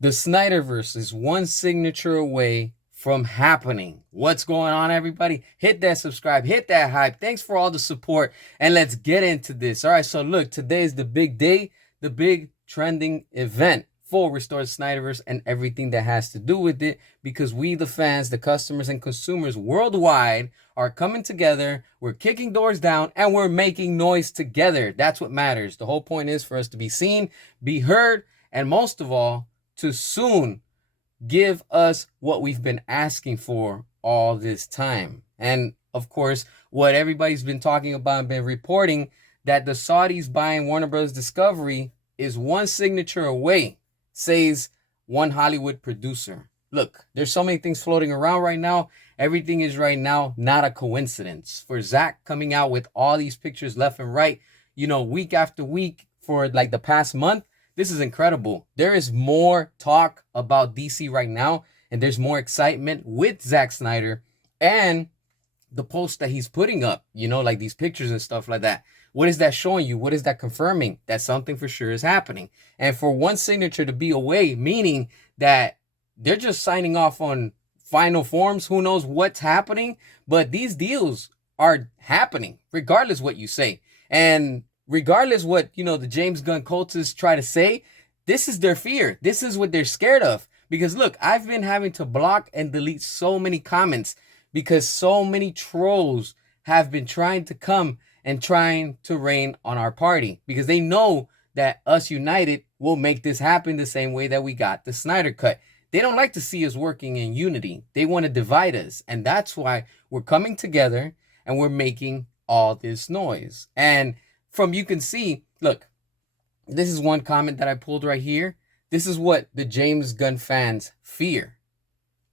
The Snyderverse is one signature away from happening. What's going on, everybody? Hit that subscribe, hit that hype. Thanks for all the support, and let's get into this. All right, so look, today is the big day, the big trending event for Restore Snyderverse and everything that has to do with it, because we, the fans, the customers, and consumers worldwide are coming together. We're kicking doors down, and we're making noise together. That's what matters. The whole point is for us to be seen, be heard, and most of all, to soon give us what we've been asking for all this time. And of course, what everybody's been talking about and been reporting, that the Saudis buying Warner Bros. Discovery is one signature away, says one Hollywood producer. Look, there's so many things floating around right now. Everything is right now not a coincidence. For Zach coming out with all these pictures left and right, week after week for like the past month, this is incredible. There is more talk about DC right now, and there's more excitement with Zack Snyder and the posts that he's putting up, like these pictures and stuff like that. What is that showing you? What is that confirming? That something for sure is happening. And for one signature to be away, meaning that they're just signing off on final forms. Who knows what's happening? But these deals are happening, regardless what you say. And regardless what, the James Gunn cultists try to say, this is their fear. This is what they're scared of. Because look, I've been having to block and delete so many comments because so many trolls have been trying to come and trying to rain on our party, because they know that us united will make this happen the same way that we got the Snyder Cut. They don't like to see us working in unity. They want to divide us. And that's why we're coming together and we're making all this noise. And you can see, look, this is one comment that I pulled right here. This is what the James Gunn fans fear.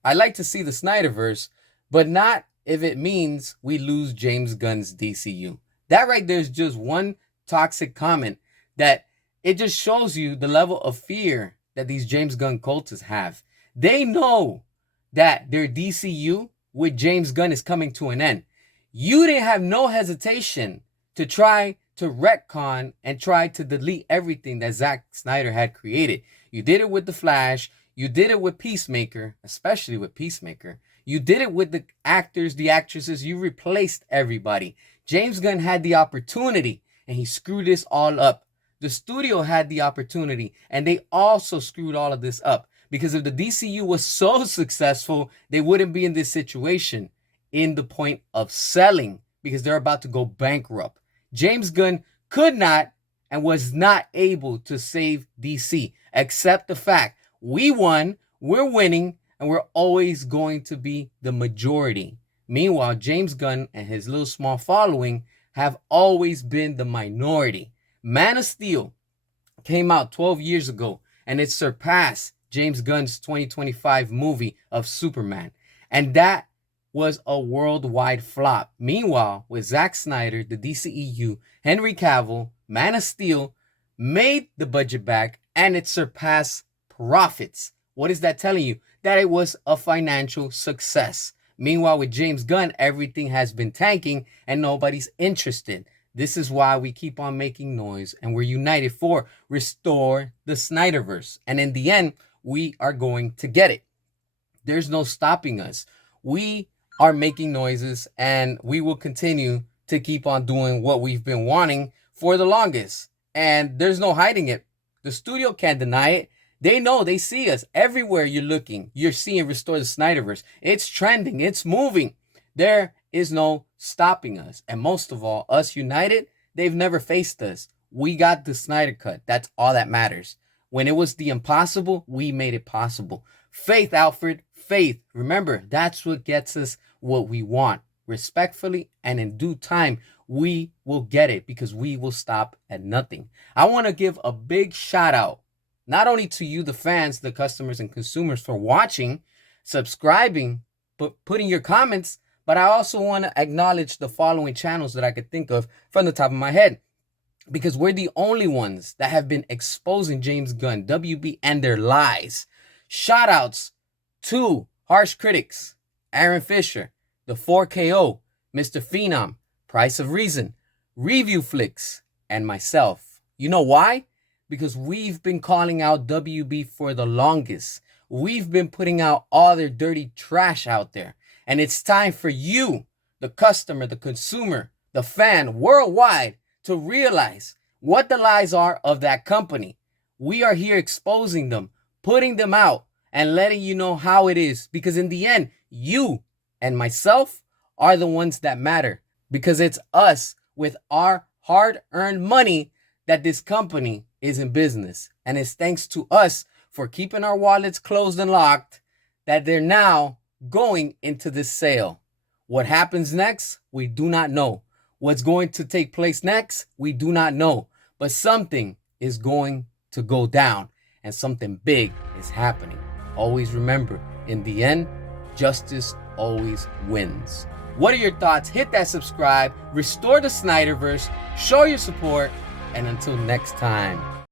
I like to see the Snyderverse, but not if it means we lose James Gunn's DCU. That right there is just one toxic comment that it just shows you the level of fear that these James Gunn cultists have. They know that their DCU with James Gunn is coming to an end. You didn't have no hesitation to try to retcon and try to delete everything that Zack Snyder had created. You did it with The Flash. You did it with Peacemaker, especially with Peacemaker. You did it with the actors, the actresses. You replaced everybody. James Gunn had the opportunity, and he screwed this all up. The studio had the opportunity, and they also screwed all of this up. Because if the DCU was so successful, they wouldn't be in this situation, in the point of selling, because they're about to go bankrupt. James Gunn could not and was not able to save DC, except the fact we won, we're winning, and we're always going to be the majority. Meanwhile, James Gunn and his little small following have always been the minority. Man of Steel came out 12 years ago, and it surpassed James Gunn's 2025 movie of Superman. And that was a worldwide flop. Meanwhile, with Zack Snyder, the DCEU, Henry Cavill, Man of Steel made the budget back, and it surpassed profits. What is that telling you? That it was a financial success. Meanwhile, with James Gunn, everything has been tanking and nobody's interested. This is why we keep on making noise, and we're united for Restore the Snyderverse. And in the end, we are going to get it. There's no stopping us. We are making noises, and we will continue to keep on doing what we've been wanting for the longest. And there's no hiding it. The studio can't deny it. They know, they see us. Everywhere you're looking, you're seeing Restore the Snyderverse. It's trending, it's moving. There is no stopping us. And most of all, us united, they've never faced us. We got the Snyder Cut. That's all that matters. When it was the impossible, we made it possible. Faith, Alfred, faith. Remember, that's what gets us what we want. Respectfully and in due time, we will get it, because we will stop at nothing. I want to give a big shout out, not only to you, the fans, the customers, and consumers, for watching, subscribing, but putting your comments, but I also want to acknowledge the following channels that I could think of from the top of my head, because we're the only ones that have been exposing James Gunn, WB, and their lies. Shout outs to Harsh Critics, Aaron Fisher, the 4KO, Mr. Phenom, Price of Reason, Review Flicks, and myself. You know why? because we've been calling out WB for the longest. We've been putting out all their dirty trash out there. And it's time for you, the customer, the consumer, the fan worldwide, to realize what the lies are of that company. We are here exposing them, putting them out, and letting you know how it is. Because in the end, you and myself are the ones that matter. Because it's us with our hard-earned money that this company is in business. And it's thanks to us for keeping our wallets closed and locked that they're now going into this sale. What happens next? We do not know. What's going to take place next? We do not know. But something is going to go down and something big is happening. Always remember, in the end, justice always wins. What are your thoughts? Hit that subscribe, restore the Snyderverse, show your support, and until next time.